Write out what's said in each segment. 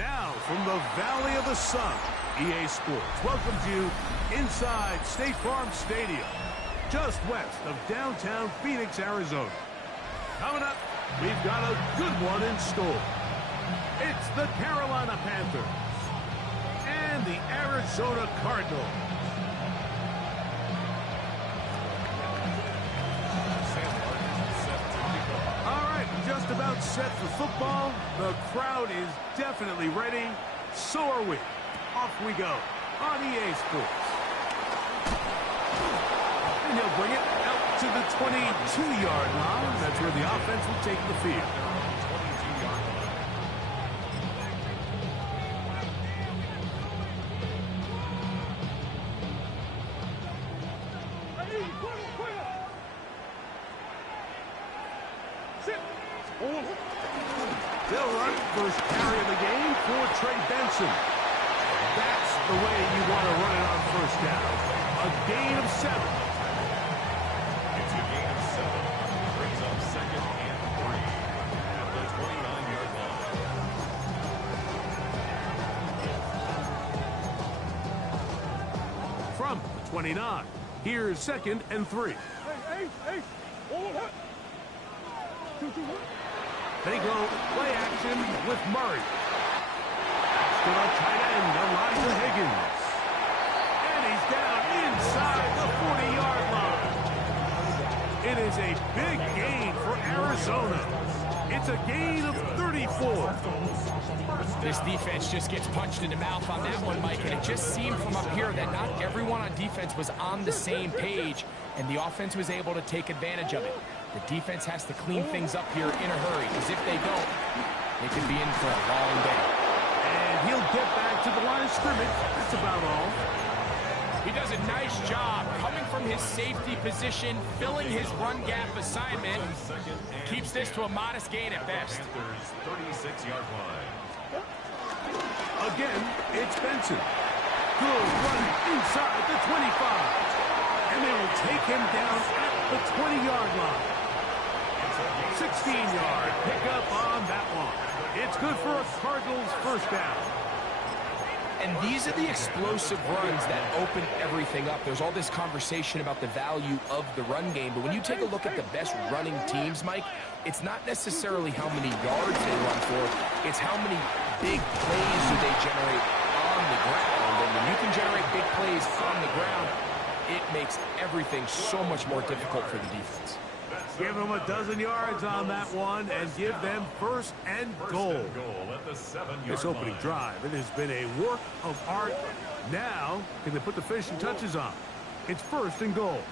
Now, from the Valley of the Sun, EA Sports welcomes you inside State Farm Stadium, just west of downtown Phoenix, Arizona. Coming up, we've got a good one in store. It's the Carolina Panthers and the Arizona Cardinals. Just about set for football. The crowd is definitely ready. So are we. Off we go on EA Sports. And he'll bring it out to the 22-yard line. That's where the offense will take the field. They'll run first carry of the game for Trey Benson. That's the way you want to run it on first down. A gain of 7. It's a gain of 7. Brings up 2nd and 3 at the 29-yard line. From the 29, here's 2nd and 3. They go play action with Murray. To the tight end, Elijah Higgins. And he's down inside the 40-yard line. It is a big gain for Arizona. It's a gain of 34. This defense just gets punched in the mouth on that one, Mike, and it just seemed from up here that not everyone on defense was on the same page, and the offense was able to take advantage of it. The defense has to clean things up here in a hurry, because if they don't, they could be in for a long day. And he'll get back to the line of scrimmage. That's about all. He does a nice job coming from his safety position, filling his run gap assignment. Keeps this to a modest gain at best. 36-yard line. Again, it's Benson. Good run inside the 25. And they will take him down at the 20-yard line. 16-yard pickup on that one. It's good for a Cardinals first down. And these are the explosive runs that open everything up. There's all this conversation about the value of the run game, but when you take a look at the best running teams, Mike, it's not necessarily how many yards they run for, it's how many big plays do they generate on the ground. And when you can generate big plays on the ground, it makes everything so much more difficult for the defense. Give them a dozen yards on that one and give them first and goal. This opening drive, it has been a work of art. Now, can they put the finishing touches on? It's first and goal.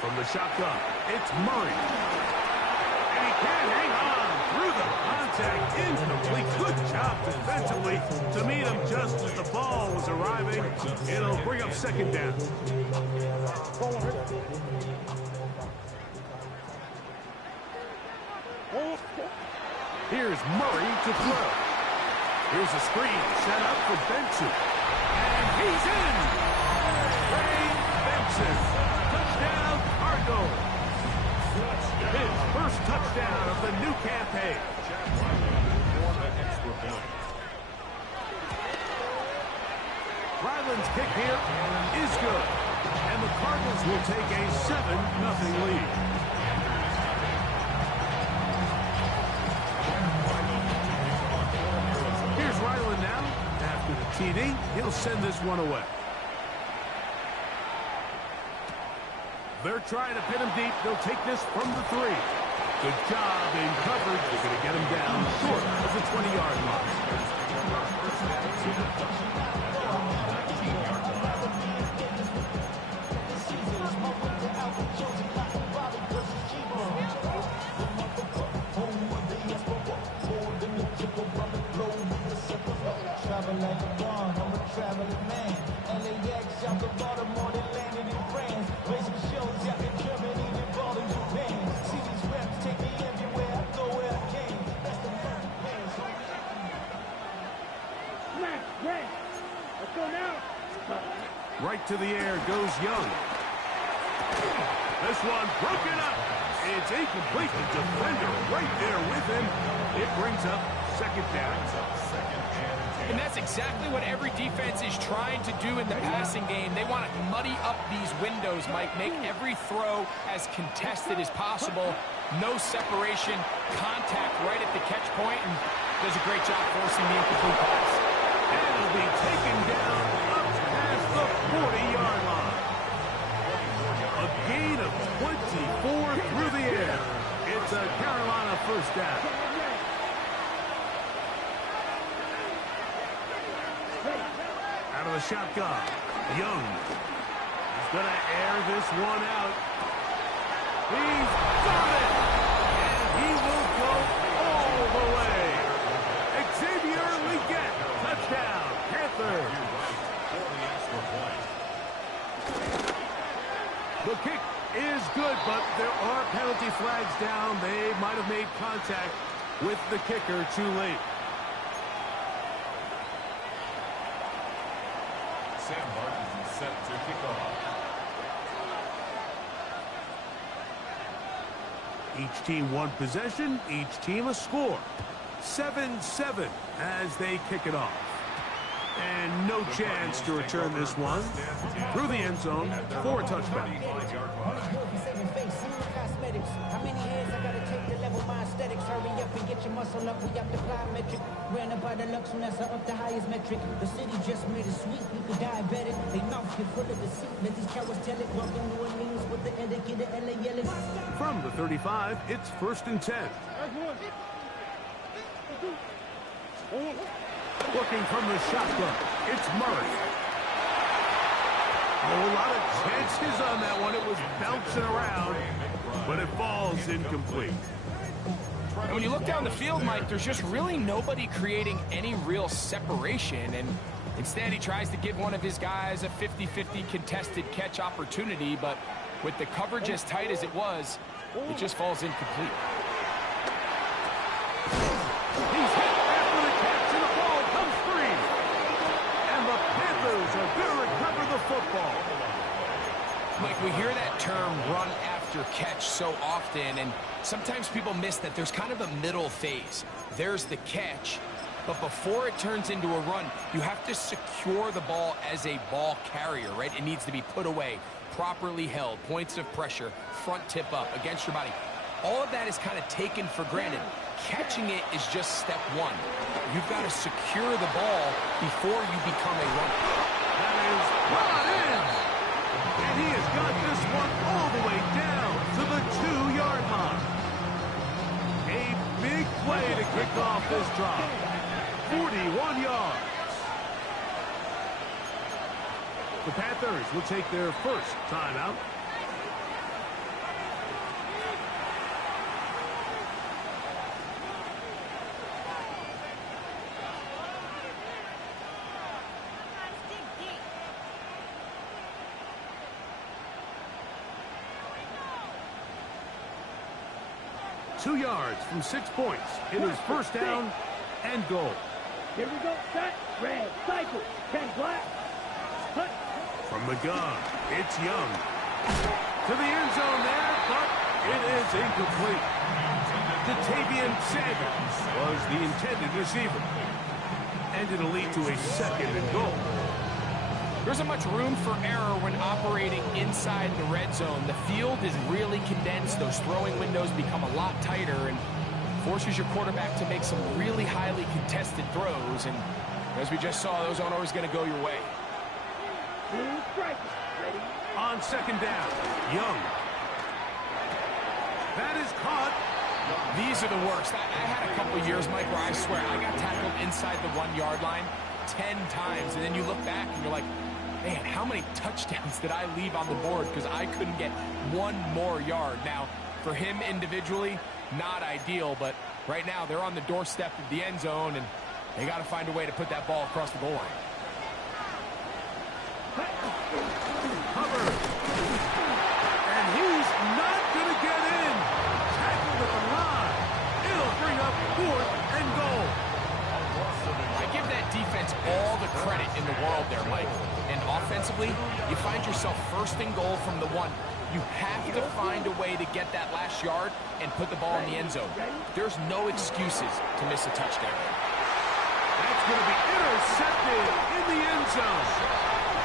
From the shotgun, it's Murray. And he can't hang on through the contact. Incomplete. Good job defensively to meet him just as the ball was arriving. It'll bring up second down. Here's Murray to throw. Here's a screen set up for Benson. And he's in. Trey Benson. Touchdown, Cardinals. His first touchdown of the new campaign. Ryland's kick here is good. And the Cardinals will take a 7-0 lead. Here's Ryland now. After the TD, he'll send this one away. They're trying to pin him deep. They'll take this from the 3. Good job in coverage. They're going to get him down short of the 20-yard line. Right to the air goes Young. This one broken up. It's incomplete. The defender right there with him. It brings up second down. And that's exactly what every defense is trying to do in the passing game. They want to muddy up these windows, Mike. Make every throw as contested as possible. No separation, contact right at the catch point, and does a great job forcing the incomplete pass. And it'll be taken down up past the 40-yard line. A gain of 24 through the air. It's a Carolina first down. Out of the shotgun, Young. He's going to air this one out. He's got it! And he will go all the way. Xavier Legette, touchdown, Panthers. The kick is good, but there are penalty flags down. They might have made contact with the kicker too late. Sam Martin is set to kick off. Each team one possession, each team a score. 7-7 as they kick it off. And no chance to return this one through the end zone for a touchback. How many hands I gotta take to level my aesthetics? Hurry up and get your muscle up. We got the plyometric. Ran up by the lux when that's up the highest metric. The city just made it sweet. People diabetic. They mouth get full of deceit. Let these cowards tell it. Welcome to New Orleans with the etiquette of LA yelling. From the 35, it's 1st and 10. Looking from the shotgun, it's Murray. A lot of chances on that one. It was bouncing around, but it falls incomplete. And when you look down the field, Mike, there's just really nobody creating any real separation. And instead, he tries to give one of his guys a 50-50 contested catch opportunity. But with the coverage as tight as it was, it just falls incomplete. He's hit after the catch, and the ball comes free. And the Panthers are going to recover the football. Mike, we hear that term run after catch so often, and sometimes people miss that there's kind of a middle phase. There's the catch, but before it turns into a run, you have to secure the ball as a ball carrier, right? It needs to be put away, properly held, points of pressure, front tip up against your body. All of that is kind of taken for granted. Catching it is just step one. You've got to secure the ball before you become a runner. That is brought in. And he has got this one all the way down to the 2-yard line. A big play to kick off this drive. 41 yards. The Panthers will take their first timeout. Two yards from 6 points. It is first down and goal. Here we go. Set. Red. Cycle. 10 black. Cut. From the gun, it's Young. To the end zone there, but it is incomplete. Datavian Sanders was the intended receiver. And it'll lead to a second and goal. There isn't much room for error when operating inside the red zone. The field is really condensed. Those throwing windows become a lot tighter and forces your quarterback to make some really highly contested throws. And as we just saw, those aren't always going to go your way. On second down, Young. That is caught. These are the worst. I had a couple years, Mike, where I swear I got tackled inside the 1-yard line 10 times. And then you look back and you're like, man, how many touchdowns did I leave on the board because I couldn't get one more yard? Now, for him individually, not ideal, but right now they're on the doorstep of the end zone, and they got to find a way to put that ball across the goal line. Covered. And he's not going to get in. Tackled at the line. It'll bring up 4th and goal. I give that defense all the credit in the world there, Mike. And offensively, you find yourself first and goal from the 1. You have to find a way to get that last yard and put the ball in the end zone. There's no excuses to miss a touchdown. That's going to be intercepted in the end zone.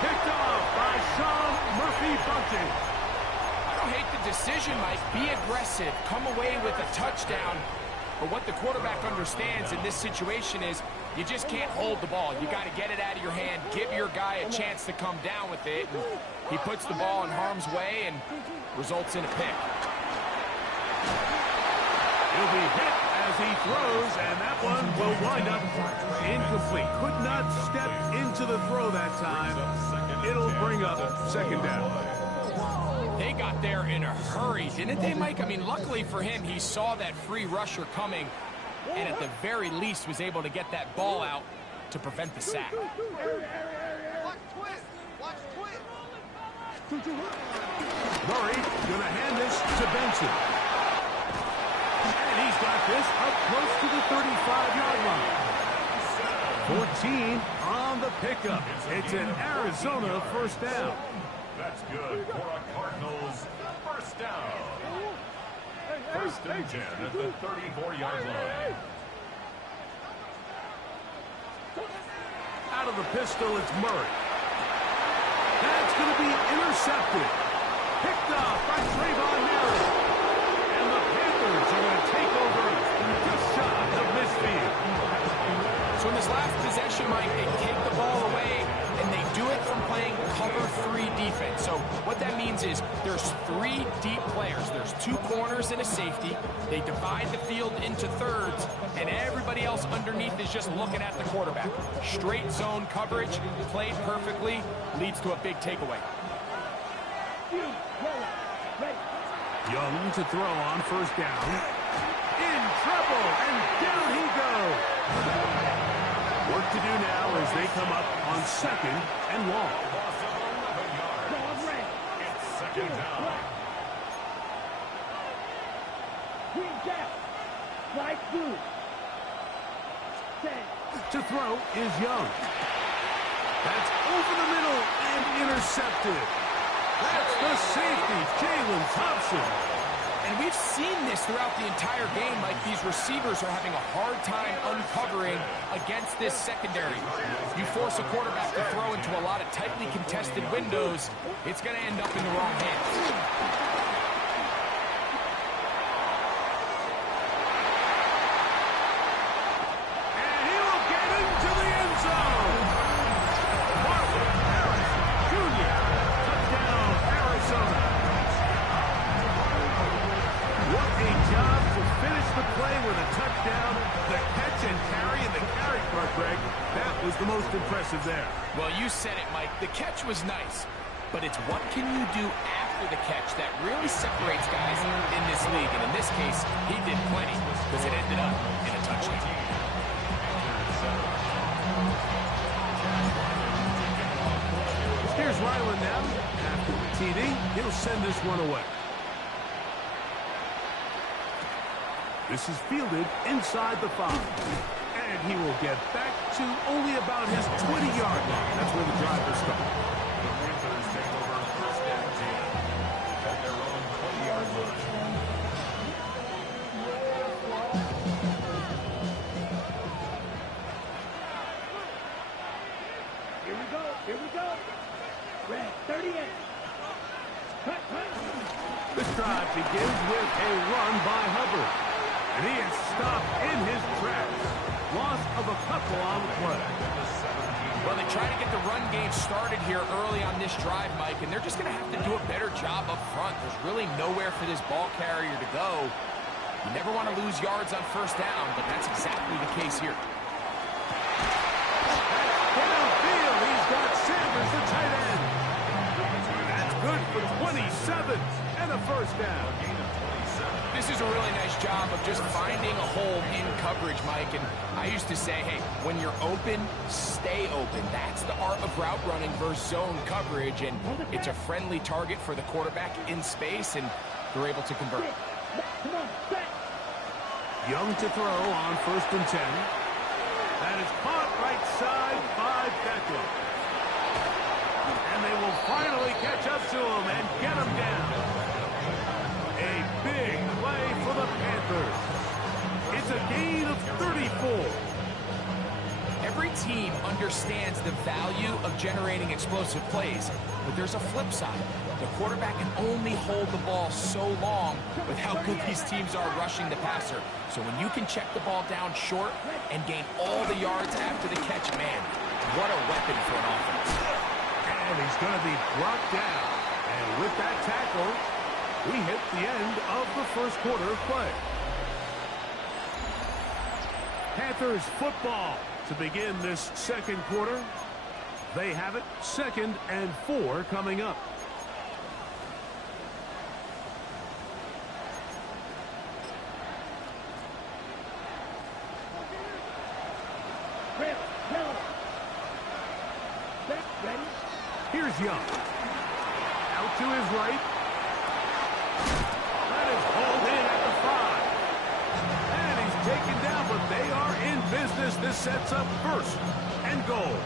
Picked off by Sean Murphy-Bunting. I don't hate the decision, Mike. Be aggressive. Come away with a touchdown. But what the quarterback understands in this situation is you just can't hold the ball. You got to get it out of your hand, give your guy a chance to come down with it. And he puts the ball in harm's way and results in a pick. He'll be hit as he throws, and that one will wind up incomplete. Could not step into the throw that time. It'll bring up second down. They got there in a hurry, didn't they, Mike? I mean, luckily for him, he saw that free rusher coming and at the very least was able to get that ball out to prevent the sack. Murray going to hand this to Benson. And he's got this up close to the 35-yard line. 14 on the pickup. It's an Arizona first down. That's good for a Cardinals first down. First and 10 at the 34-yard line. Out of the pistol, it's Murray. That's going to be intercepted. Picked off by Trayvon Merritt. And the Panthers are going to take over just shy of midfield. So in this last possession, Mike, they take the ball away, and they do it from playing cover 3 defense. So what that means is there's 3 deep players. There's 2 corners and a safety. They divide the field into thirds, and everybody else underneath is just looking at the quarterback. Straight zone coverage, played perfectly, leads to a big takeaway. Young to throw on first down. In trouble, and down he goes. Work to do now as they come up on second and long. It's second down. To throw is Young. That's over the middle and intercepted. That's the safety, Jalen Thompson. And we've seen this throughout the entire game, Mike. These receivers are having a hard time uncovering against this secondary. You force a quarterback to throw into a lot of tightly contested windows, it's going to end up in the wrong hands. The most impressive there. Well, you said it, Mike. The catch was nice, but it's what can you do after the catch that really separates guys in this league. And in this case, he did plenty because it ended up in a touchdown. Here's Ryland now. After the TD, he'll send this one away. This is fielded inside the 5. And he will get back to only about his 20-yard line. That's where the drive will start. The Panthers take over first and 10 at their own 20-yard line. Here we go. Here we go. Red 38. Cut. This drive begins with a run by Hubbard. And he is stopped in his tracks. Loss of a couple on the play. Well, they try to get the run game started here early on this drive, Mike, and they're just going to have to do a better job up front. There's really nowhere for this ball carrier to go. You never want to lose yards on first down, but that's exactly the case here. Downfield, he's got Sanders, the tight end. That's good for 27 and a first down. This is a really nice job of just finding a hole in coverage, Mike. And I used to say, hey, when you're open, stay open. That's the art of route running versus zone coverage. And it's a friendly target for the quarterback in space, and they're able to convert. Young to throw on first and 10. That is caught right side by Beckham. And they will finally catch up to him and get him down. A big play for the Panthers. It's a gain of 34. Every team understands the value of generating explosive plays, but there's a flip side. The quarterback can only hold the ball so long with how good these teams are rushing the passer. So when you can check the ball down short and gain all the yards after the catch, man, what a weapon for an offense. And he's going to be brought down. And with that tackle, we hit the end of the first quarter of play. Panthers football to begin this second quarter. They have it 2nd and 4 coming up. Here's Young. Out to his right. That is hauled in at the 5. And he's taken down, but they are in business. This sets up 1st and goal.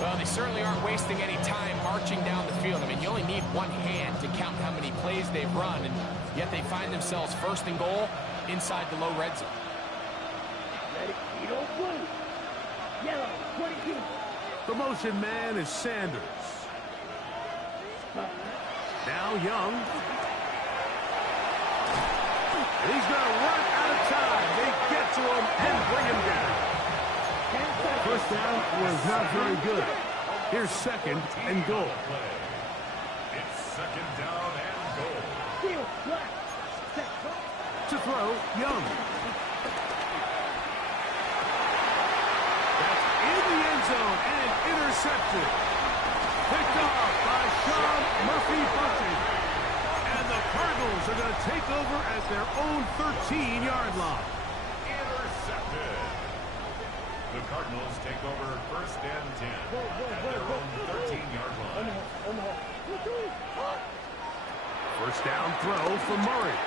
Well, they certainly aren't wasting any time marching down the field. I mean, you only need one hand to count how many plays they've run, and yet they find themselves 1st and goal inside the low red zone. Yellow, 22. The motion man is Sanders. Now Young. And he's going to run out of time. They get to him and bring him down. First down was not very good. Here's 2nd and goal. It's 2nd down and goal. To throw, Young. That's in the end zone and intercepted. Picked off by Sean Murphy-Bunting. And the Cardinals are going to take over at their own 13-yard line. Intercepted. The Cardinals take over 1st and 10 at their own 13-yard line. First down throw for Murray.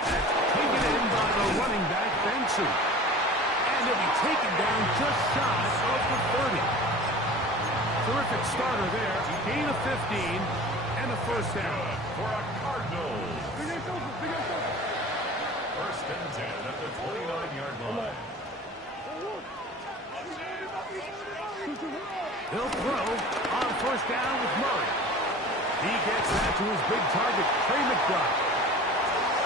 That's taken in by the running back, Benson. And he'll be taken down just shy of the 30. Terrific starter there. Gain of 15 and a first down. For a Cardinals. 1st and 10 at the 29-yard line. He'll throw on 1st down with Murray. He gets that to his big target, Trey McBride.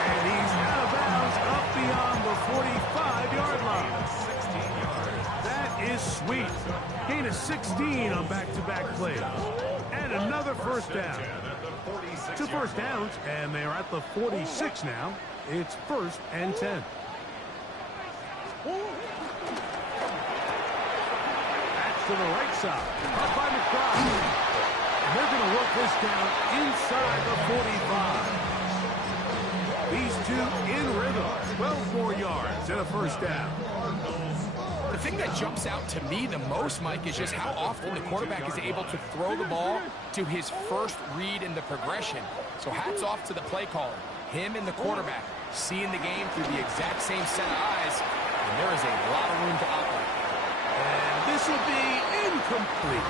And he's out of bounds up beyond the 45-yard line. 16 yards. That is sweet. Gain of 16 on back-to-back plays. And another first down. 2 first downs, and they are at the 46 now. It's 1st and 10. To the right side. Up by McBride. And they're going to work this down inside the 45. These two in rhythm. 12 more yards and a first down. The thing that jumps out to me the most, Mike, is just how often the quarterback is able to throw the ball to his first read in the progression. So hats off to the play caller. Him and the quarterback seeing the game through the exact same set of eyes. And there is a lot of room to operate. And this will be incomplete.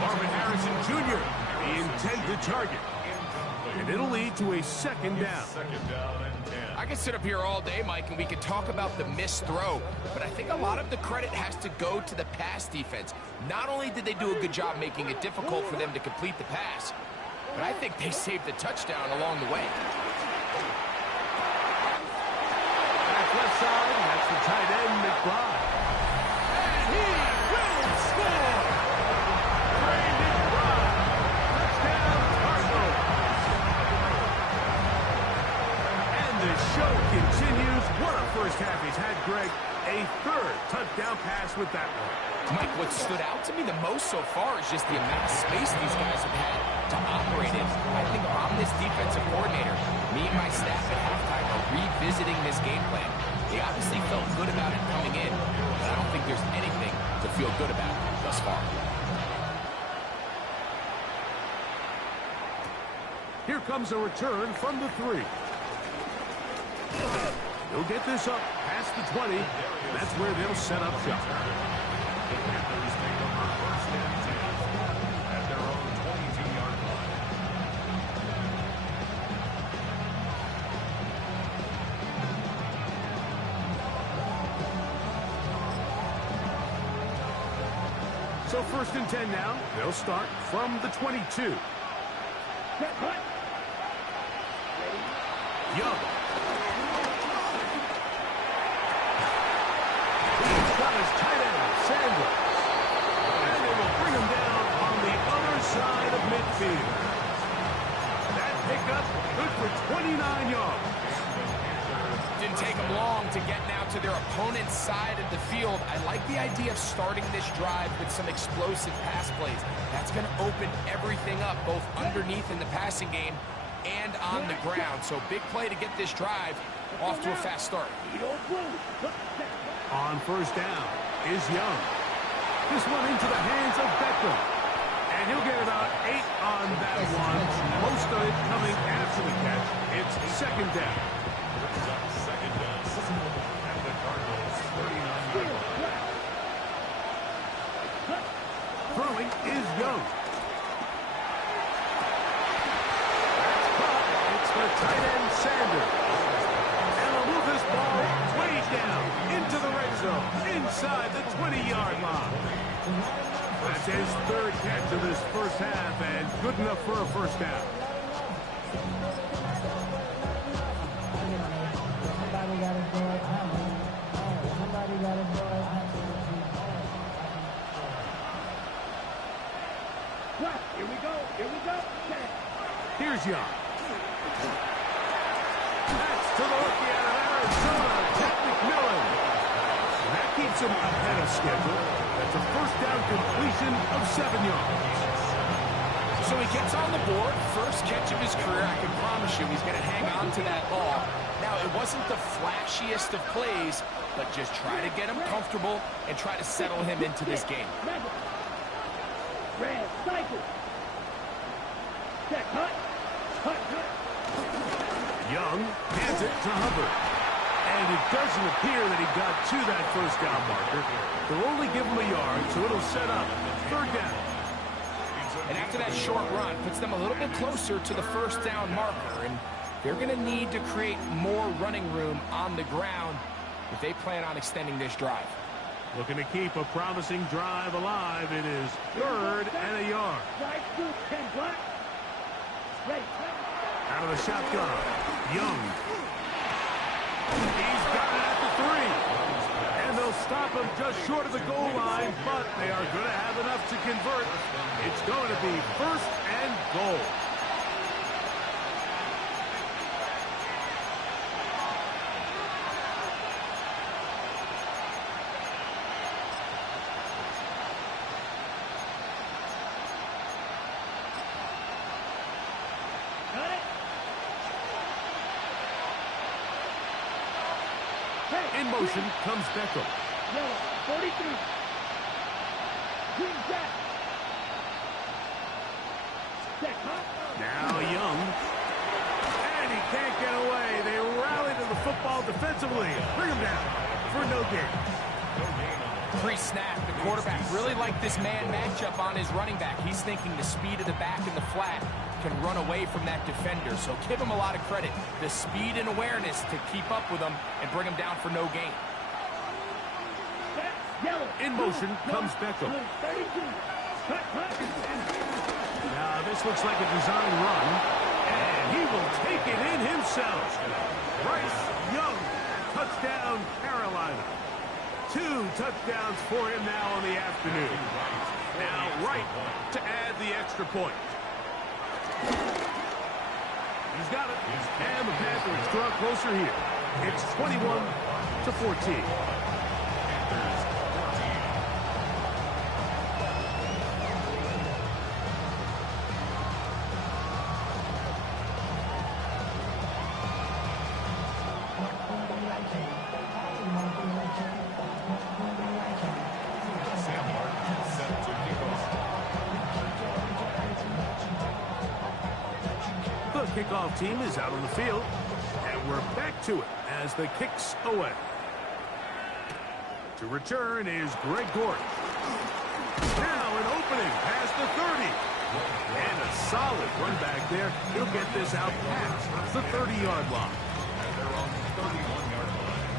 Marvin Harrison Jr., the intended target. And it'll lead to a 2nd down. 2nd down and 10. I could sit up here all day, Mike, and we could talk about the missed throw, but I think a lot of the credit has to go to the pass defense. Not only did they do a good job making it difficult for them to complete the pass, but I think they saved the touchdown along the way. Back left side, that's the tight end, McBride. And he will score! Trey McBride, touchdown Cardinals. And the show continues. What a first half he's had, Greg. A 3rd touchdown pass with that one. Mike, what stood out to me the most so far is just the amount of space these guys have had to operate in. I think if I'm this defensive coordinator, me and my staff at halftime are revisiting this game plan. They obviously felt good about it coming in, but I don't think there's anything to feel good about thus far. Here comes a return from the 3. He'll get this up past the 20. That's where they'll set up shop. So 1st and 10 now. They'll start from the 22. Young. He's got his tight end, Sanders. And they will bring him down on the other side of midfield. That pickup good for 29 yards. Didn't take them long to get now to their opponent's side of the field. I like the idea of starting this drive with some explosive pass plays. That's going to open everything up, both underneath in the passing game and on the ground. So big play to get this drive off to a fast start. On 1st down is Young. This one into the hands of Beckham. And he'll get about 8 on that one. Most of it coming after the catch. It's 2nd down. Throwing is Young. That's caught. It's the tight end, Sanders. And they'll move this ball way down into the red zone, inside the 20-yard line. That's his 3rd catch of this 1st half, and good enough for a 1st down. Somebody got to do it. Somebody got to do it. Here we go. Here we go. Here's Young. That's to the rookie out of Arizona, Jack McMillan. And that keeps him ahead of schedule. That's a 1st down completion of 7 yards. So he gets on the board, 1st catch of his career. I can promise you he's going to hang on to that ball. Now, it wasn't the flashiest of plays, but just try to get him comfortable and try to settle him into this game. Red cycle. Check, cut. Young hands it to Hubbard. And it doesn't appear that he got to that 1st down marker. They'll only give him a yard, so it'll set up 3rd down. And after that short run, puts them a little bit closer to the 1st down marker. And they're going to need to create more running room on the ground if they plan on extending this drive. Looking to keep a promising drive alive. It is 3rd and a yard. Out of the shotgun, Young. He's got it at the 3. And they'll stop him just short of the goal line, but they are going to have enough to convert. It's going to be 1st and goal. In motion comes Beckham. Yellow, 43. Green jack. Check, huh? Now Young. And he can't get away. They rally to the football defensively. Bring him down for no gain. Pre-snap, the quarterback really liked this man matchup on his running back. He's thinking the speed of the back in the flat can run away from that defender. So give him a lot of credit. The speed and awareness to keep up with him and bring him down for no gain. In motion comes Beckham. Now this looks like a design run. And he will take it in himself. Bryce Young, touchdown Carolina. 2 touchdowns for him now on the afternoon. Now Wright to add the extra point. He's got it. And the Panthers draw closer here. It's 21-14. The kickoff team is out on the field, and we're back to it as the kick's away. To return is Greg Gordon. Now an opening past the 30. And a solid run back there. He'll get this out past the 30-yard line. And they're on the 31-yard line.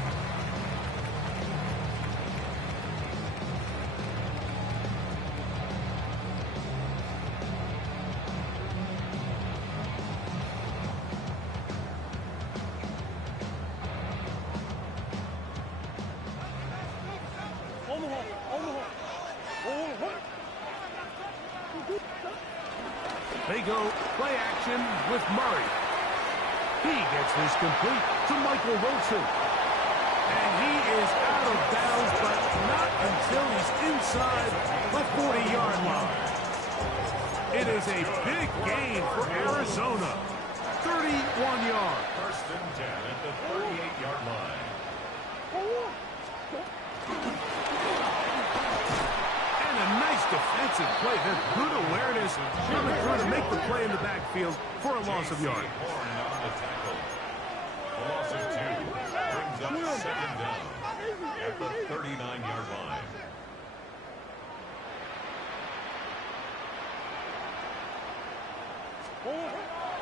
go play action with Murray. He gets this complete to Michael Wilson. And he is out of bounds, but not until he's inside the 40-yard line. It is a big gain for Arizona. 31 yards. First and 10 at the 38-yard line. And a nice defensive play. There's good awareness coming through to make the play in the backfield for a loss of yard. A loss of 2 brings up second down at the 39-yard line.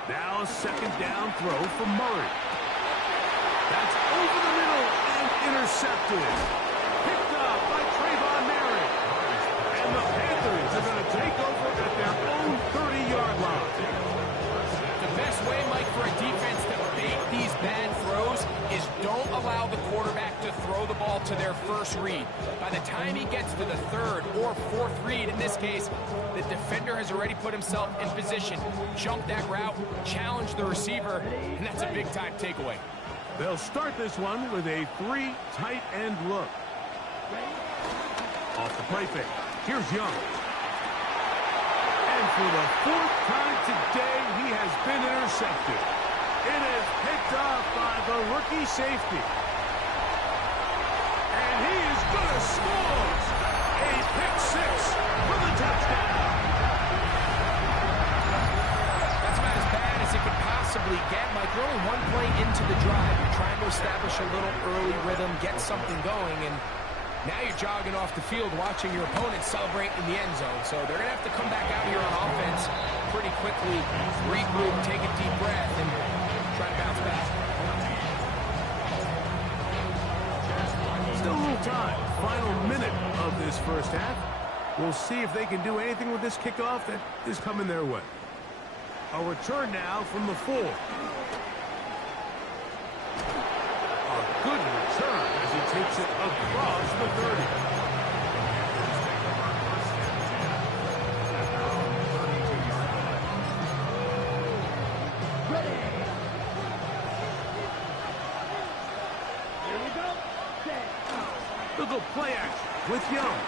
Now a second down throw for Murray. That's over the middle and intercepted. Picked up by Trayvon Merritt. And the Panthers are going to take over at their own 30-yard line. The best way, Mike, for a defense to bait these bad throws is don't allow the quarterback to throw the ball to their first read. By the time he gets to the third or fourth read, in this case, the defender has already put himself in position, jump that route, challenge the receiver, and that's a big-time takeaway. They'll start this one with a 3 tight end look. Off the play fake. Here's Young. And for the 4th time today, he has been intercepted. It is picked up by the rookie safety. And he is going to score. A pick 6 for the touchdown. That's about as bad as it could possibly get, Mike. You're only one play into the drive. You're trying to establish a little early rhythm, get something going, and now you're jogging off the field watching your opponent celebrate in the end zone. So they're going to have to come back out here on offense pretty quickly, regroup, take a deep breath, and try to bounce back. Still a little time. Final minute of this first half. We'll see if they can do anything with this kickoff that is coming their way. A return now from the 4. A good return as he takes it across the 30. Ready. Here we go. Set. They'll go play action with Young.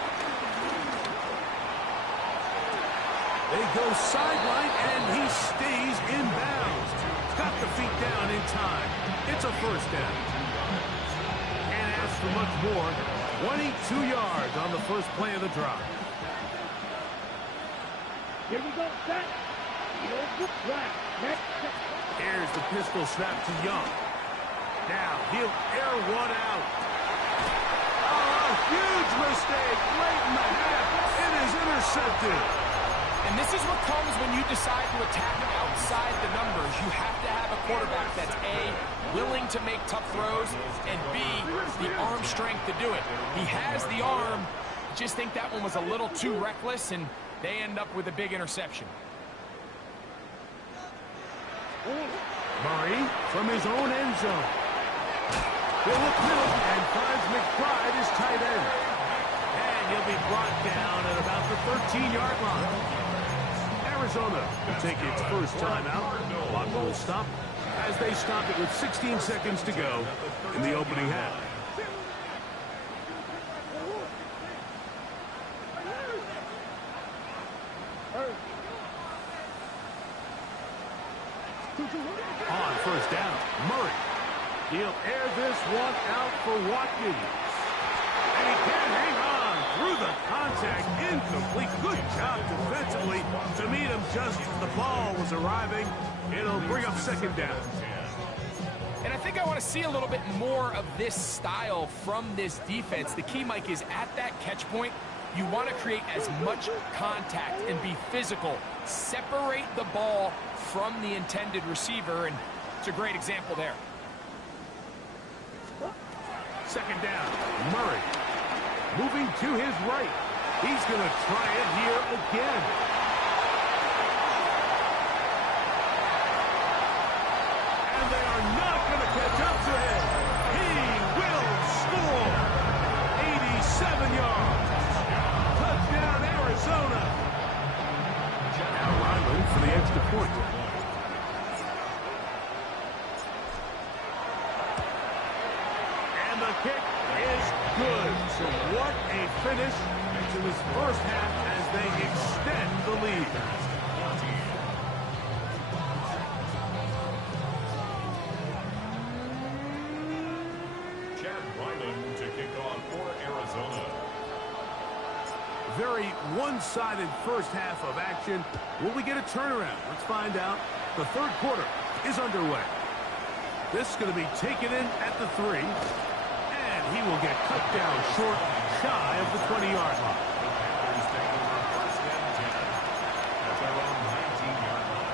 They go sideline, and he stays in bounds. Got the feet down in time. It's a first down. And as for much more, 22 yards on the first play of the drive. Here we go. Set. Right. Next. Here's the pistol snap to Young. Now he'll air one out. Oh, a huge mistake late in the half. It is intercepted. And this is what comes when you decide to attack outside the numbers. You have to have a quarterback that's A, willing to make tough throws, and B, the arm strength to do it. He has the arm. Just think that one was a little too reckless, and they end up with a big interception. Murray from his own end zone. He'll look middle and finds McBride his tight end. And he'll be brought down at about the 13-yard line. Arizona will take its first timeout. Clock will stop as they stop it with 16 seconds to go in the opening half. On first down, Murray. He'll air this one out for Watkins. And he can't hang on through the contact. Incomplete. Good job defensively to meet him just as the ball was arriving. It'll bring up second down. And I think I want to see a little bit more of this style from this defense. The key, Mike, is at that catch point, you want to create as much contact and be physical. Separate the ball from the intended receiver, and it's a great example there. Second down, Murray. Moving to his right. He's going to try it here again. And they are not going to catch up to him. He will score. 87 yards. Touchdown, Arizona. Now Ryland for the extra point. good. So what a finish to this first half as they extend the lead. To kick off for Arizona. Very one-sided first half of action. Will we get a turnaround? Let's find out. The third quarter is underway. This is going to be taken in at the 3. And he will get cut down short, shy of the 20-yard line. Panthers take over first and 10 at their own 19-yard line.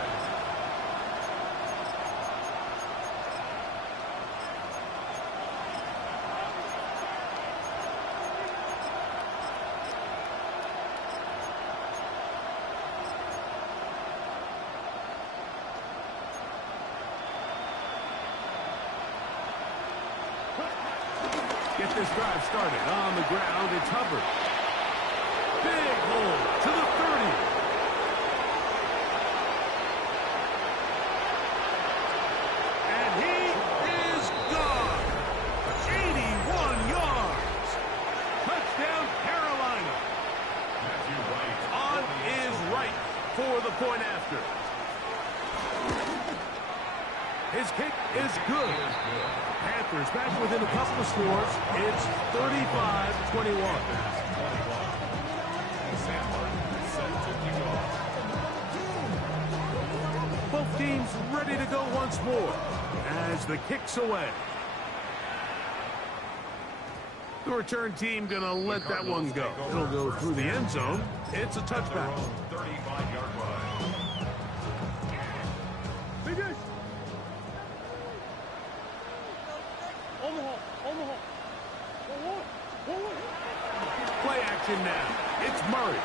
Get this drive started. On the ground, it's Hubbard. Big hole to the 30. And he is gone. 81 yards. Touchdown, Carolina. Matthew Wright On is right for the point after. His kick is good. Panthers back within a couple of scores. It's 35-21. Sam Martin set to kick off. Both teams ready to go once more as the kick's away. The return team gonna let that one go. It'll go through the end zone. It's a touchback. 35-yard line. Play action now. It's Murray.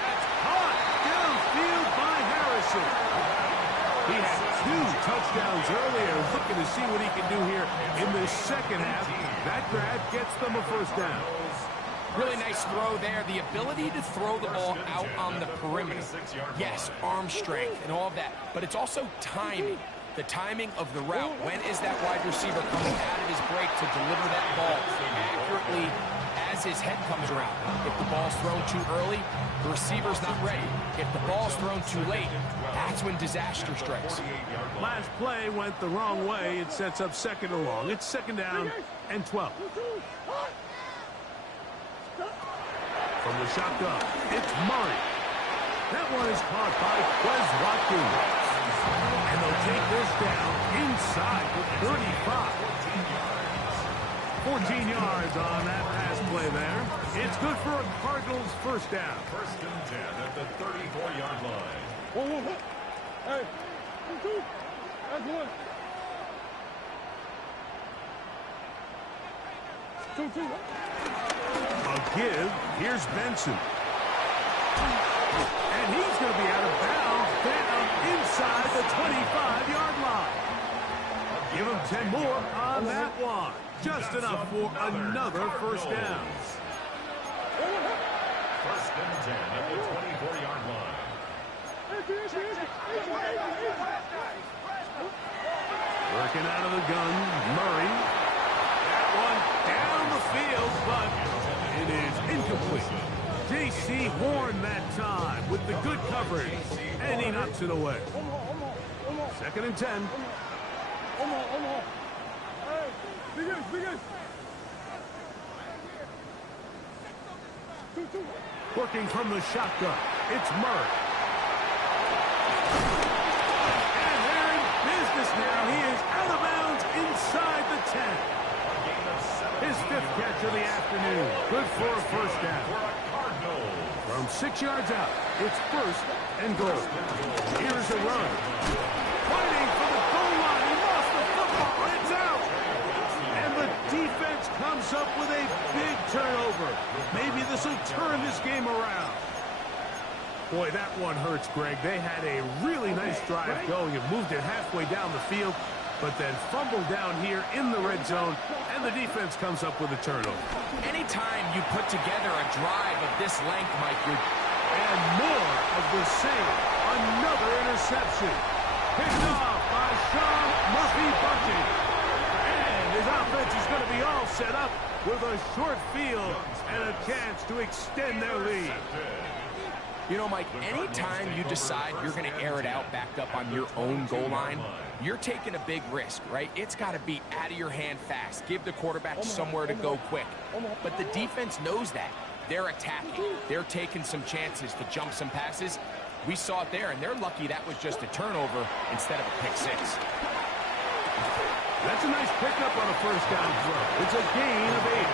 That's caught downfield by Harrison. He had 2 touchdowns earlier. Looking to see what he can do here in the second half. That grab gets them a first down. Really nice throw there. The ability to throw the ball out on the perimeter. Yes, arm strength and all of that. But it's also timing. The timing of the route. When is that wide receiver coming out of his break to deliver that ball accurately as his head comes around? If the ball's thrown too early, the receiver's not ready. If the ball's thrown too late, that's when disaster strikes. Last play went the wrong way. It sets up second and long. It's second down and 12. From the shotgun, it's Murray. That one is caught by Quez Watkins. And they'll take this down inside the 35. 14 yards on that pass play there. It's good for a Cardinals first down. First and 10 at the 34-yard line. Hey, 2. That's 1. 2. A give. Here's Benson. And he's going to be out of bounds down inside the 25-yard line. Give him 10 more on that one. Just enough for another first down. First and 10 at the 24-yard line. Working out of the gun, Murray. That one down the field, but it is incomplete. J.C. Horn that time with the good coverage, and he knocks it away. Second and 10. Working from the shotgun, it's Murray. And they're in business now. He is out of bounds inside the 10. His 5th catch of the afternoon. Good for a first down. From 6 yards out, it's first and goal. Here's a run. Fighting for the goal line. He lost the football. It's out. And the defense comes up with a big turnover. Maybe this will turn this game around. Boy, that one hurts, Greg. They had a really nice drive going and moved it halfway down the field, but then fumbled down here in the red zone, and the defense comes up with a turnover. Anytime you put together a drive of this length, Mike, and more of the same. Another interception. Picked off by Sean Murphy-Bunting. And his offense is going to be all set up with a short field and a chance to extend their lead. You know, Mike, anytime you decide you're going to air it out backed up on your own goal line, you're taking a big risk, right? It's got to be out of your hand fast. Give the quarterback somewhere to go quick. But the defense knows that. They're attacking. They're taking some chances to jump some passes. We saw it there, and they're lucky that was just a turnover instead of a pick six. That's a nice pickup on a first down throw. It's a gain of 8. 8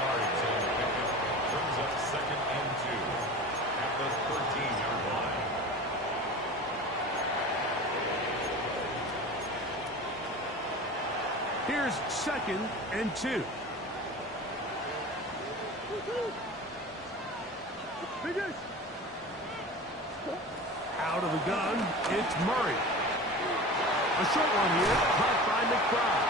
yards on the pickup. Brings up 2nd and 2 at the 13-yard line. Here's 2nd and 2. Out of the gun, it's Murray. A short one here, caught by McBride.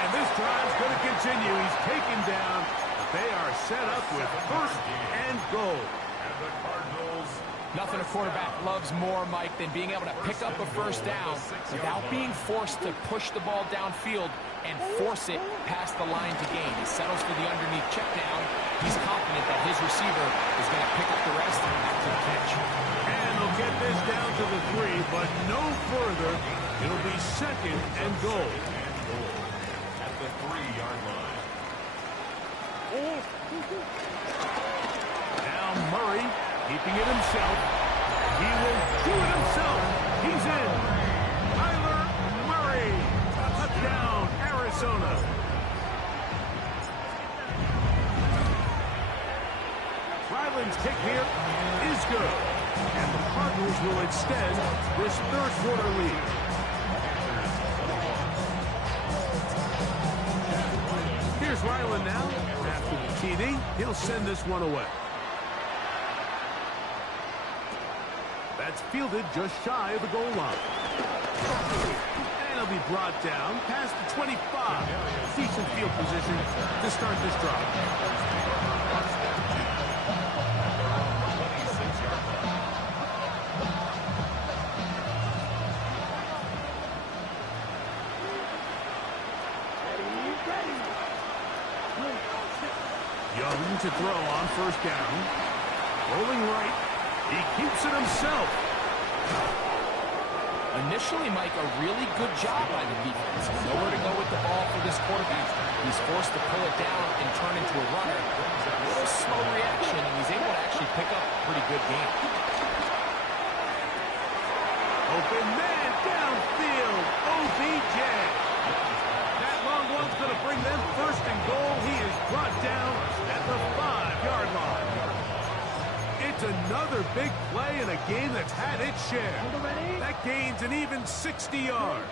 And this drive's going to continue. He's taken down. They are set up with 1st and goal. And the Cardinals. Nothing a quarterback loves more, Mike, than being able to pick up a first down without being forced to push the ball downfield and force it past the line to gain. He settles for the underneath check down. He's confident that his receiver is going to pick up the rest after the catch. And they'll get this down to the 3, but no further. It'll be 2nd and goal. At the 3-yard line. Now Murray keeping it himself. He will do it himself. He's in. Kyler Murray. Touchdown, Arizona. Ryland's kick here is good. And the Cardinals will extend this 3rd quarter lead. Here's Ryland now. After the TD, he'll send this one away. That's fielded just shy of the goal line. And he'll be brought down past the 25. Decent field position to start this drive. Young to throw on 1st down. Rolling right. He keeps it himself. Initially, Mike, a really good job by the defense. Nowhere to go with the ball for this quarterback. He's forced to pull it down and turn into a runner. A little slow reaction, and he's able to actually pick up a pretty good game. Open man downfield. OBJ. That long one's going to bring them 1st and goal. He is brought down at the 5-yard line. It's another big play in a game that's had its share. That gains an even 60 yards.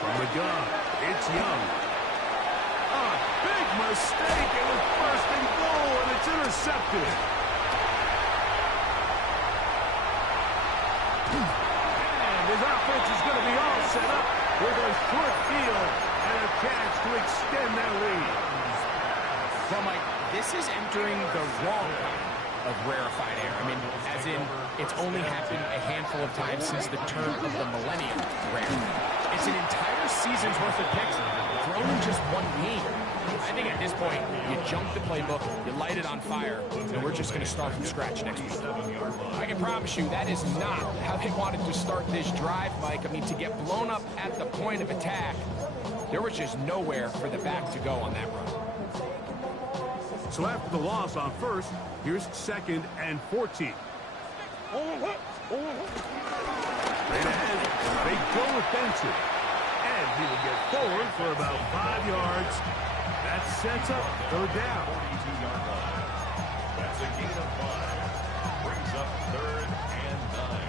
From the gun, it's Young. A big mistake. It was 1st and goal, and it's intercepted. And his offense is going to be all set up with a short field and a chance to extend their lead. Well, Mike, this is entering the wrong kind of rarefied air. I mean, as in, it's only happened a handful of times since the turn of the millennium rare. It's an entire season's worth of picks thrown in just one game. I think at this point, you jump the playbook, you light it on fire, and we're just going to start from scratch next week. I can promise you that is not how they wanted to start this drive, Mike. I mean, to get blown up at the point of attack, there was just nowhere for the back to go on that run. So after the loss on 1st, here's 2nd and 14. Straight ahead, they go with Benson. And he will get forward for about 5 yards. That sets up 3rd down. 42-yard line. That's a gain of 5. Brings up 3rd and 9.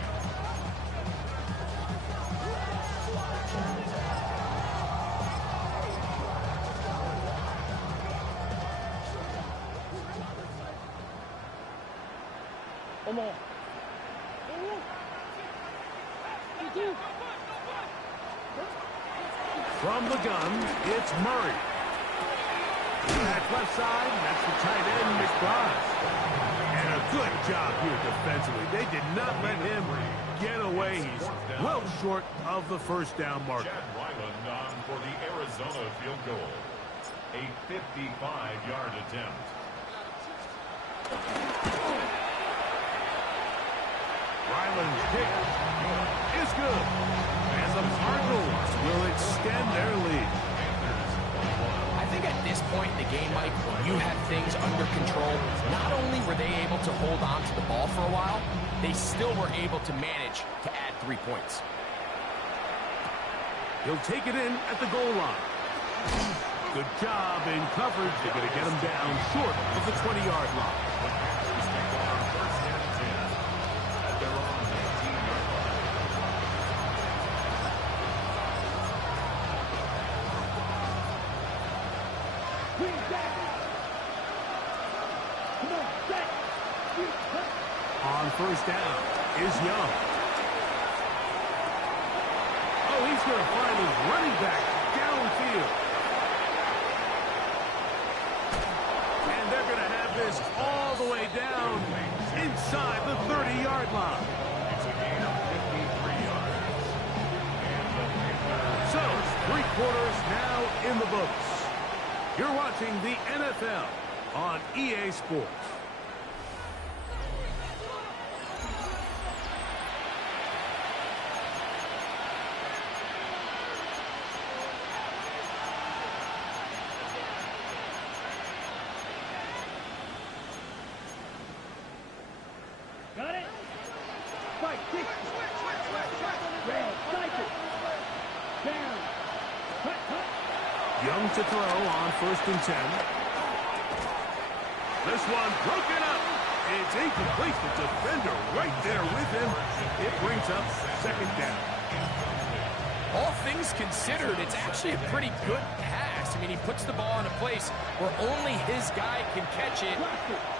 From the gun, it's Murray. That's left side, that's the tight end, McBride. Good job here defensively. They did not let him get away. He's well short of the first down marker. Chad Ryland on for the Arizona field goal. A 55-yard attempt. Ryland's kick is good. And the Cardinals will extend their lead. I think at this point in the game, Mike, when you have things under control, not only were they able to hold on to the ball for a while, they still were able to manage to add 3 points. He'll take it in at the goal line. Good job in coverage. They're going to get him down short of the 20-yard line. First and 10 at their own 19-yard line. On first down is Young. Oh, he's going to find his running back downfield. And they're going to have this all the way down inside the 30-yard line. It's a gain of 53 yards. So, 3 quarters now in the books. You're watching the NFL on EA Sports. Got it? Fight, kick. Red, cycle. Down. Cut, cut. Young to throw on first and 10. This one broken up. It's incomplete. The defender right there with him. It brings up second down. All things considered, it's actually a pretty good pass. I mean, he puts the ball in a place where only his guy can catch it.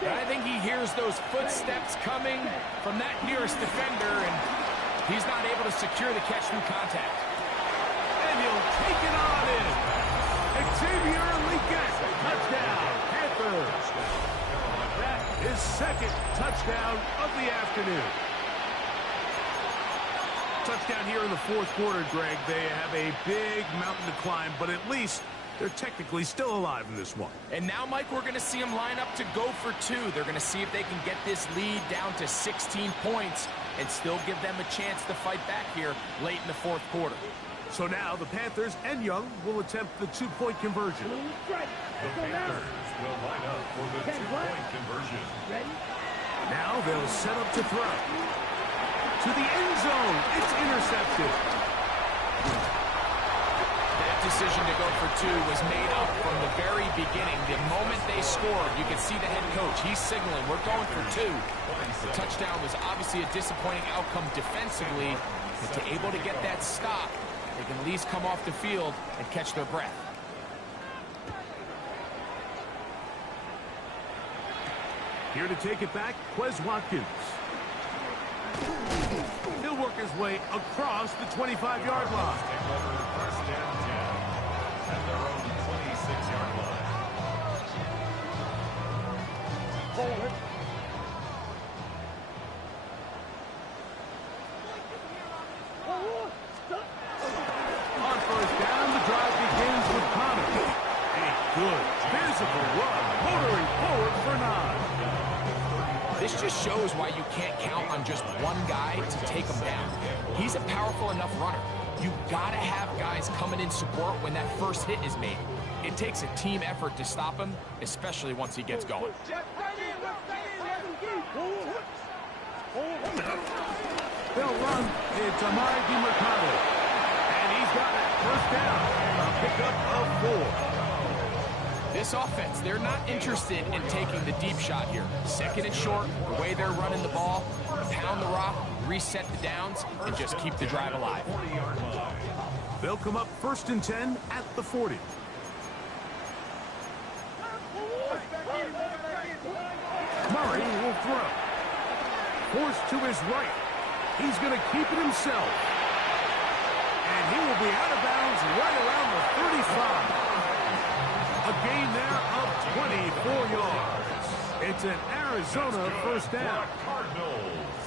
And I think he hears those footsteps coming from that nearest defender, and he's not able to secure the catch through contact. And he'll take it on in. Xavier Leakett, touchdown, Panthers. That is second touchdown of the afternoon. Touchdown here in the fourth quarter, Greg. They have a big mountain to climb, but at least they're technically still alive in this one. And now, Mike, we're going to see them line up to go for 2. They're going to see if they can get this lead down to 16 points and still give them a chance to fight back here late in the fourth quarter. So now the Panthers and Young will attempt the 2-point conversion. The Panthers will line up for the 2-point conversion. Ready? Now they'll set up to throw. To the end zone. It's intercepted. That decision to go for 2 was made up from the very beginning. The moment they scored, you could see the head coach. He's signaling, we're going for 2. The touchdown was obviously a disappointing outcome defensively, but to able to get that stop, they can at least come off the field and catch their breath. Here to take it back, Quez Watkins. He'll work his way across the 25-yard line. Take over first and 10 at their own 26-yard line. Forward. On first down, the drive begins with Connor. A good physical run, motoring forward for 9. This just shows why you can't count on just one guy to take him down. He's a powerful enough runner. You gotta have guys coming in support when that first hit is made. It takes a team effort to stop him, especially once he gets going. They'll run. It's Amari DiMercado. And he's got it. First down. A pickup of 4. This offense, they're not interested in taking the deep shot here. Second and short, the way they're running the ball, pound the rock, reset the downs, and just keep the drive alive. They'll come up first and 10 at the 40. Murray will throw. Forced to his right. He's going to keep it himself. And he will be out of bounds right around the 35. A gain there of 24 yards. It's an Arizona first down. Cardinals.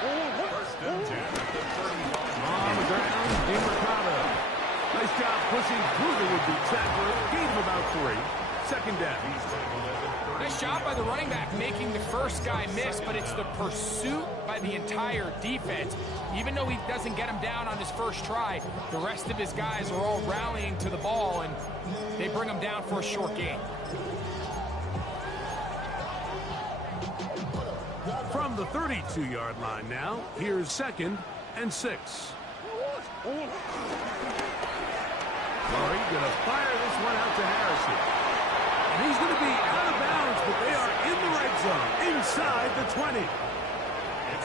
First and 10 at the 39. On the ground, DeMarcado. Nice job pushing through the would-be tackler. Gain of about 3. Second down. Nice job by the running back making the first guy miss, but it's the pursuit by the entire defense. Even though he doesn't get him down on his first try, the rest of his guys are all rallying to the ball, and they bring him down for a short gain. From the 32-yard line now, here's 2nd and 6. Murray going to fire this one out to Harrison. And he's going to be out of bounds, but they are in the red zone, inside the 20.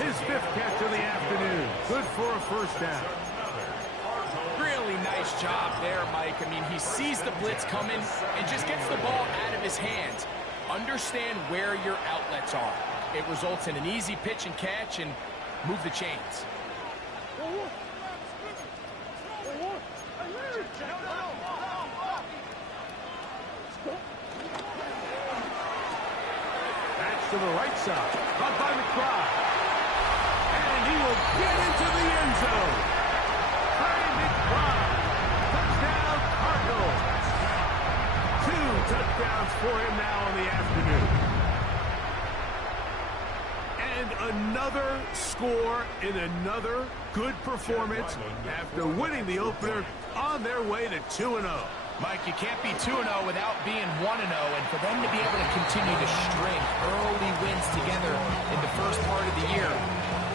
His 5th catch of the afternoon. Good for a first down. Really nice job there, Mike. I mean, he sees the blitz coming and just gets the ball out of his hands. Understand where your outlets are. It results in an easy pitch and catch and move the chains. To the right side, caught by McBride. And he will get into the end zone. Trey McBride, touchdown Cardinals. 2 touchdowns for him now on the afternoon. And another score in another good performance after winning the opener on their way to 2-0. Mike, you can't be 2-0 without being 1-0, and for them to be able to continue to string early wins together in the first part of the year,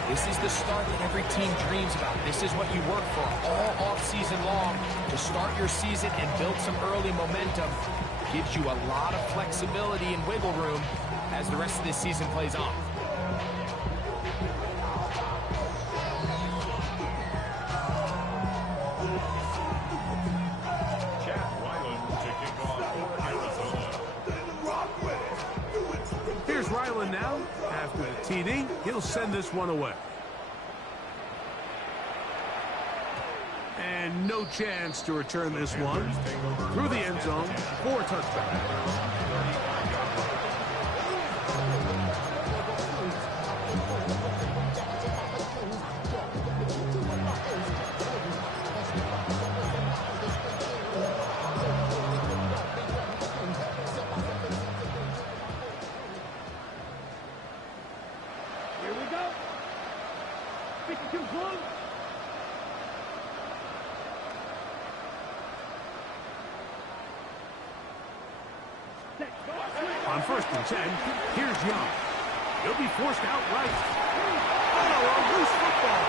this is the start that every team dreams about. This is what you work for all offseason long to start your season and build some early momentum. Gives you a lot of flexibility and wiggle room as the rest of this season plays on. Now, after the TD, he'll send this one away. And no chance to return this one through the end zone for a touchback. On 1st and 10, here's Young. He'll be forced outright. Oh, a loose football.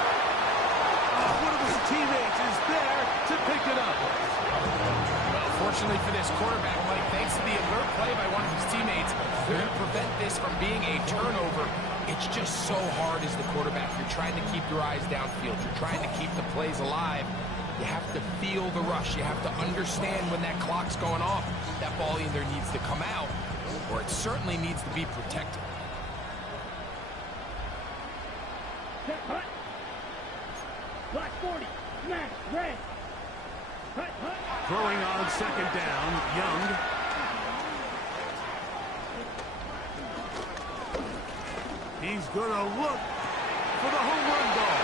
One of his teammates is there to pick it up. Well, fortunately for this quarterback, Mike, thanks to the alert play by one of his teammates, they're going to prevent this from being a turnover. It's just so hard as the quarterback. You're trying to keep your eyes downfield. You're trying to keep the plays alive. You have to feel the rush. You have to understand when that clock's going off. That ball either needs to come out or it certainly needs to be protected. Black 40, smash, red. Throwing on 2nd down, Young. He's going to look for the home run ball.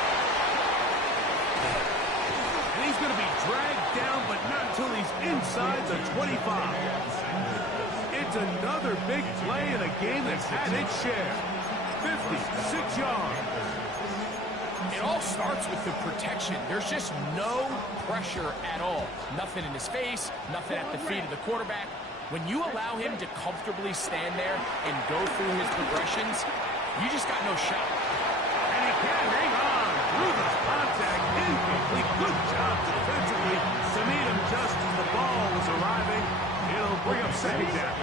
And he's going to be dragged down, but not until he's inside the 25. It's another big play in a game that's had its share. 56 yards. It all starts with the protection. There's just no pressure at all. Nothing in his face, nothing at the feet of the quarterback. When you allow him to comfortably stand there and go through his progressions, you just got no shot. And he can hang on through the contact. Incomplete. Good job defensively to meet him just as the ball was arriving. It'll bring up 2nd down.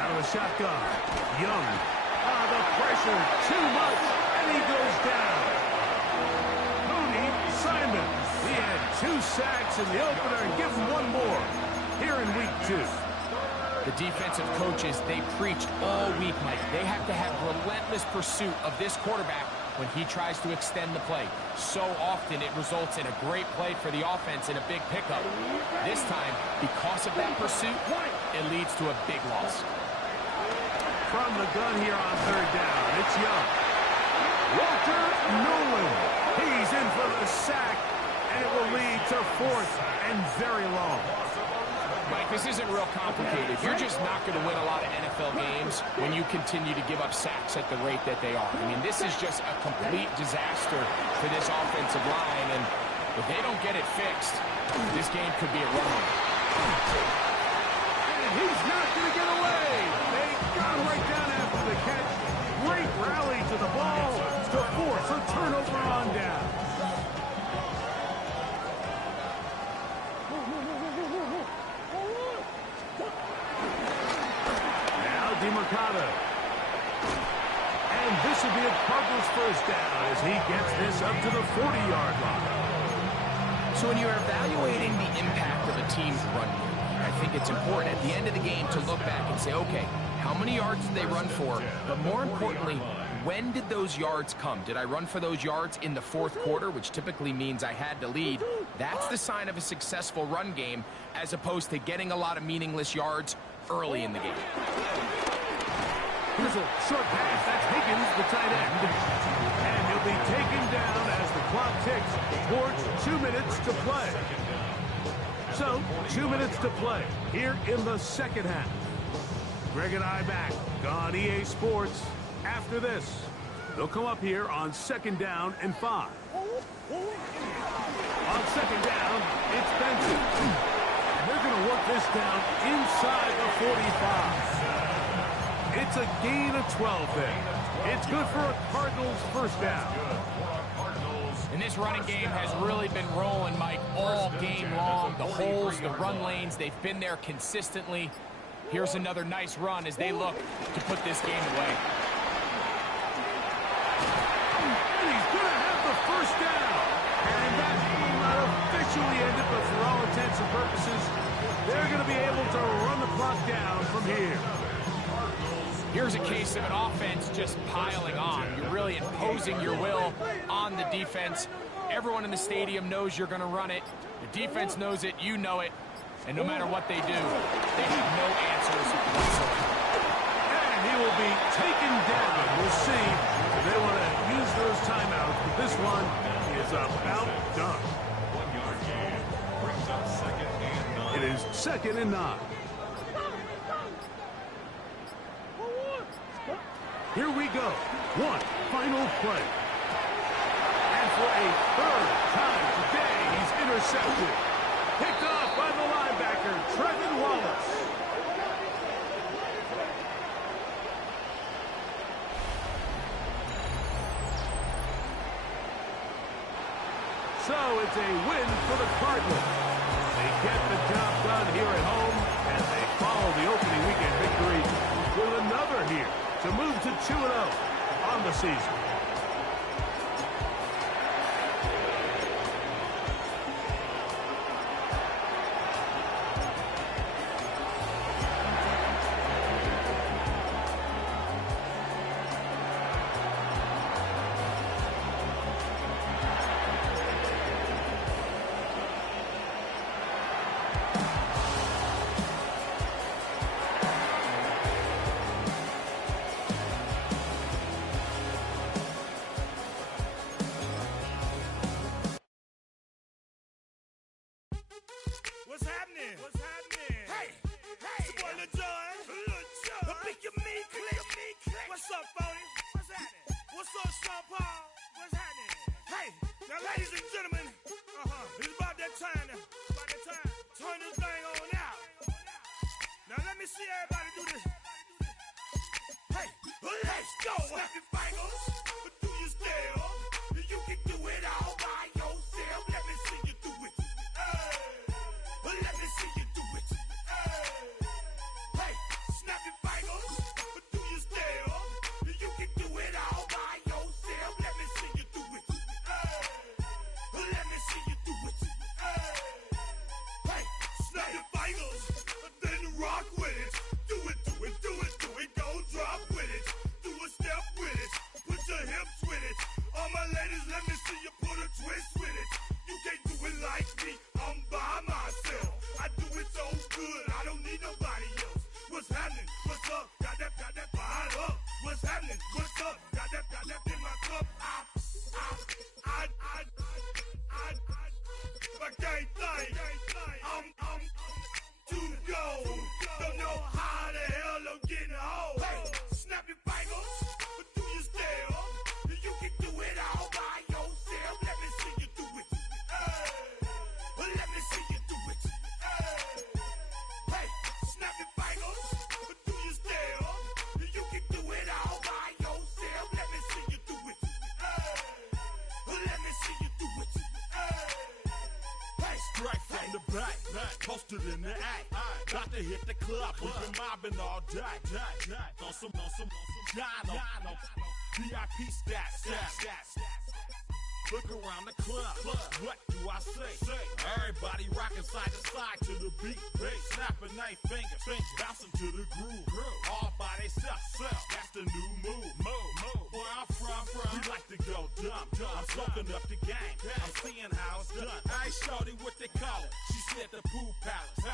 Out of the shotgun. Young. The pressure. Too much. And he goes down. Mooney Simon. He had 2 sacks in the opener and give him 1 more here in week 2. The defensive coaches, they preached all week, Mike. They have to have relentless pursuit of this quarterback when he tries to extend the play. So often it results in a great play for the offense and a big pickup. This time, because of that pursuit, it leads to a big loss. From the gun here on third down, it's Young. Walter Nolan. He's in for the sack, and it will lead to fourth and very long. Mike, this isn't real complicated. You're just not going to win a lot of NFL games when you continue to give up sacks at the rate that they are. I mean, this is just a complete disaster for this offensive line, and if they don't get it fixed, this game could be a run. And he's not going to get away. They got him right down after the catch. Great rally to the ball to force a turnover on down. Mercado. And this would be a Cardinals first down as he gets this up to the 40-yard line. So when you're evaluating the impact of a team's run game, I think it's important at the end of the game to look back and say, okay, how many yards did they run for? But more importantly, when did those yards come? Did I run for those yards in the fourth quarter, which typically means I had to lead? That's the sign of a successful run game, as opposed to getting a lot of meaningless yards early in the game. Here's a short pass. That's Higgins, the tight end. And he'll be taken down as the clock ticks towards 2 minutes to play. So, 2 minutes to play here in the second half. Greg and I back on EA Sports. After this, they'll come up here on 2nd down and 5. On 2nd down, it's Benson. And they're going to work this down inside the 45. It's a gain of 12 there. It's good for a Cardinals first down. And this running game has really been rolling, Mike, all game long. The holes, the run lanes, they've been there consistently. Here's another nice run as they look to put this game away. And he's going to have the first down. And that will not officially end it, but for all intents and purposes, they're going to be able to run the clock down from here. Here's a case of an offense just piling on. You're really imposing your will on the defense. Everyone in the stadium knows you're going to run it. The defense knows it. You know it. And no matter what they do, they have no answers whatsoever. And he will be taken down. We'll see if they want to use those timeouts. But this one is about done. 1-yard gain brings up 2nd and 9. It is 2nd and 9. Here we go. One final play. And for a third time today, he's intercepted. Picked off by the linebacker, Trevin Wallace. So it's a win for the Cardinals. They get the job done here at home, and they follow the opening weekend victory with another here to move to 2-0 on the season. What's happening? What's happening? Hey, hey, it's your boy Lil Jon. The Pick Your Me Click. What's up, Phony? What's happening? What's up, Sean Paul? What's happening? Hey, now, ladies and gentlemen, it's about that time. Turn this thing on out. Now, let me see everybody do this. Hey, let's go. Snap your fingers. Do your step. You can do it all by yourself. Let me see you do it. Let me see you do it. Hey, snap your fingers. Do your step. You can do it all by yourself. Let me see you do it. Let me see you do it. Hey, snap your fingers. Then rock with it. Do it, do it, do it, do it. Don't drop with it. Do a step with it. Put your hips with it. ladies, let me see you put a twist with it. You can't do it like me, I'm by myself. I do it so good, I don't need nobody else. What's happening? What's up? Got that fired up. What's happening? What's up? Got that in my cup. I can't think. I'm too go. Don't know how the hell I'm getting home. Hey, snap your fingers, but do you still? You can do it all by yourself. Let me see you do it. Let me see you do it. Hey, snap your fingers, but do you still? You can do it all by yourself. Let me see you do it. Let me see you do it. Hey, Straight from the back, posted in the act. Got to hit the club, we've been mobbing all day. On some Dino, VIP stats. Look around the club, what do I say? Everybody rocking side to side to the beat. Snapping their fingers, bouncing to the groove. All by themselves, that's the new move. Where I'm from, we like to go dumb. I'm soaking up the game, I'm seeing how it's done. Hey, shorty, what they call it? She said the pool palace.